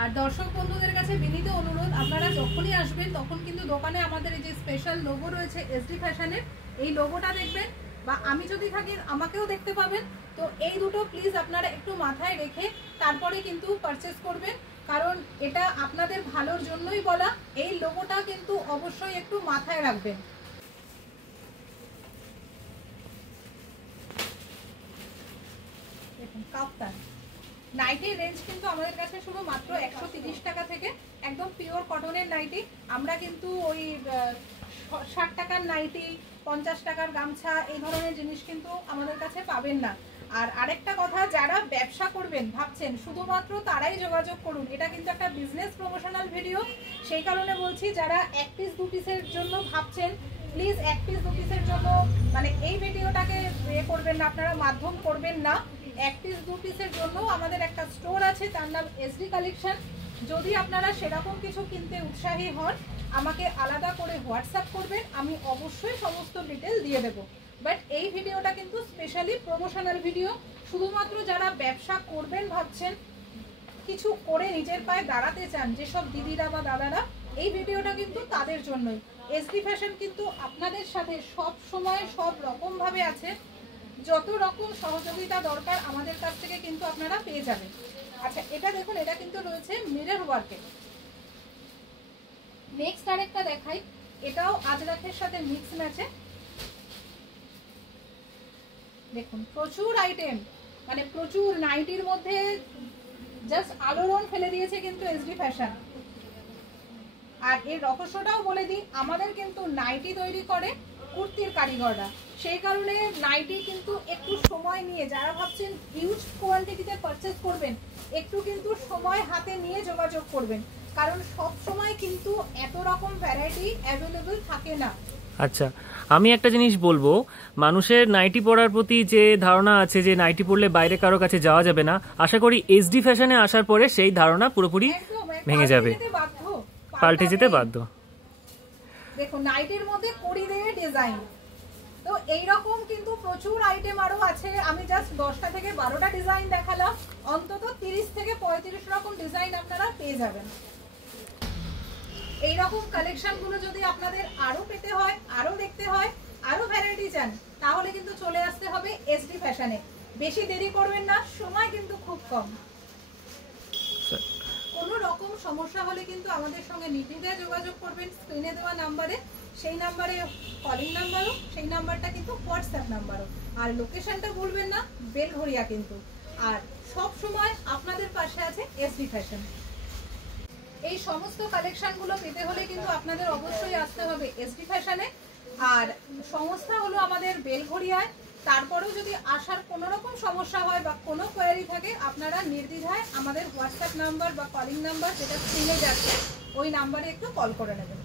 আর দর্শক বন্ধুদের কাছে বিনীত অনুরোধ, আপনারা যখনই আসবেন তখন কিন্তু দোকানে আমাদের এই যে স্পেশাল লোগো রয়েছে এসডি ফ্যাশনের, এই লোগোটা দেখবেন, বা আমি যদি থাকি আমাকেও দেখতে পাবেন। তো এই দুটো প্লিজ আপনারা একটু মাথায় রেখে তারপরে কিন্তু পারচেস করবেন, কারণ এটা আপনাদের ভালোর জন্যই বলা। এই লোগোটা কিন্তু অবশ্যই একটু মাথায় রাখবেন। দেখুন কাপ্তান নাইটির রেঞ্জ কিন্তু আমাদের কাছে শুধু মাত্র 130 টাকা থেকে, একদম পিওর কটনের নাইটি। আমরা কিন্তু ওই 60 টাকার নাইটি, 50 টাকার গামছা এই ধরনের জিনিস কিন্তু আমাদের কাছে পাবেন না। আর আরেকটা কথা, যারা ব্যবসা করবেন ভাবছেন শুধুমাত্র তারাই যোগাযোগ করুন, এটা কিন্তু একটা বিজনেস প্রমোশনাল ভিডিও। সেই কারণে বলছি, যারা এক পিস দু পিসের জন্য ভাবছেন প্লিজ এক পিস দু পিসের জন্য মানে এই ভিডিওটাকে করবেন না, আপনারা মাধ্যম করবেন না। এক পিস দু পিসের জন্য আমাদের একটা স্টোর আছে, তার নাম এসডি কালেকশন। যদি আপনারা সেরকম কিছু কিনতে উৎসাহী হন, আমাকে আলাদা করে হোয়াটসঅ্যাপ করবেন, আমি অবশ্যই সমস্ত ডিটেল দিয়ে দেবো। বাট এই ভিডিওটা কিন্তু স্পেশালি প্রমোশনাল ভিডিও, শুধুমাত্র যারা ব্যবসা করবেন ভাবছেন, কিছু করে নিজের পায়ে দাঁড়াতে চান যেসব দিদিরা বা দাদারা, এই ভিডিওটা কিন্তু তাদের জন্যই। এসডি ফ্যাশন কিন্তু আপনাদের সাথে সব সময় সব রকমভাবে আছে, যত রকম সহযোগিতা দরকার আমাদের কাছ থেকে কিন্তু আপনারা পেয়ে যাবেন। আচ্ছা এটা দেখুন, এটা কিন্তু রয়েছে মিরর ওয়ার্কে। নেক্সট আরেকটা দেখাই, এটাও আজরাকের সাথে মিক্স ম্যাচে। দেখুন প্রচুর আইটেম, মানে প্রচুর নাইটির মধ্যে জাস্ট আলোড়ন ফেলে দিয়েছে কিন্তু এসডি ফ্যাশন। আর এর রহস্যটাও বলে দিই, আমাদের কিন্তু নাইটি তৈরি করে কুর্তির কারিগররা, সেই কারণে নাইটি কিন্তু একটু সময় নিয়ে, যারা ভাবছেন হিউজ কোয়ান্টিটিতে পারচেস করবেন, একটু কিন্তু সময় হাতে নিয়ে যোগাযোগ করবেন, কারণ সব সময় কিন্তু এত রকম ভ্যারাইটি অ্যাভেলেবল থাকে না। আচ্ছা, আমি একটা জিনিস বলবো, মানুষের নাইটি পরার প্রতি যে ধারণা আছে যে নাইটি পরলে বাইরে কারো কাছে যাওয়া যাবে না, আশা করি এসডি ফ্যাশনে আসার পরে সেই ধারণা পুরোপুরি ভেঙে যাবে, পাল্টে যেতে বাধ্য। দেখুন নাইটির মধ্যে কড়ি দিয়ে ডিজাইন, তো এইরকম কিন্তু প্রচুর আইটেম আরো আছে। আমি জাস্ট 10টা থেকে 12টা ডিজাইন দেখালাম, অন্তত 30 থেকে 35 রকম ডিজাইন আপনারা পেয়ে যাবেন। এইরকম কালেকশন গুলো যদি আপনাদের আরো পেতে হয়, আরো দেখতে হয়, আরো ভ্যারাইটি চান, তাহলে কিন্তু চলে আসতে হবে এসডি ফ্যাশনে। বেশি দেরি করবেন না, সময় কিন্তু খুব কম। কোনো রকম সমস্যা হলে কিন্তু আমাদের সঙ্গে নির্দ্বিধায় যোগাযোগ করবেন স্ক্রিনে দেওয়া নাম্বারে। সেই নাম্বারে কলিং নাম্বারও, সেই নাম্বারটা কিন্তু হোয়াটসঅ্যাপ নাম্বারও। আর লোকেশনটা বলবেন না, বেলঘরিয়া কিন্তু। আর সব সময় আপনাদের পাশে আছে এসডি ফ্যাশন। এই সমস্ত কালেকশনগুলো পেতে হলে কিন্তু আপনাদের অবশ্যই আসতে হবে এসডি ফ্যাশনে। আর সংস্থা হলো আমাদের বেলঘরিয়ায়। তারপরেও যদি আসার কোনো রকম সমস্যা হয় বা কোনো কোয়ারি থাকে, আপনারা নির্দ্বিধায় আমাদের হোয়াটসঅ্যাপ নাম্বার বা কলিং নাম্বার যেটা স্ক্রিনে যাচ্ছে, ওই নাম্বারে একটু কল করে নেবেন।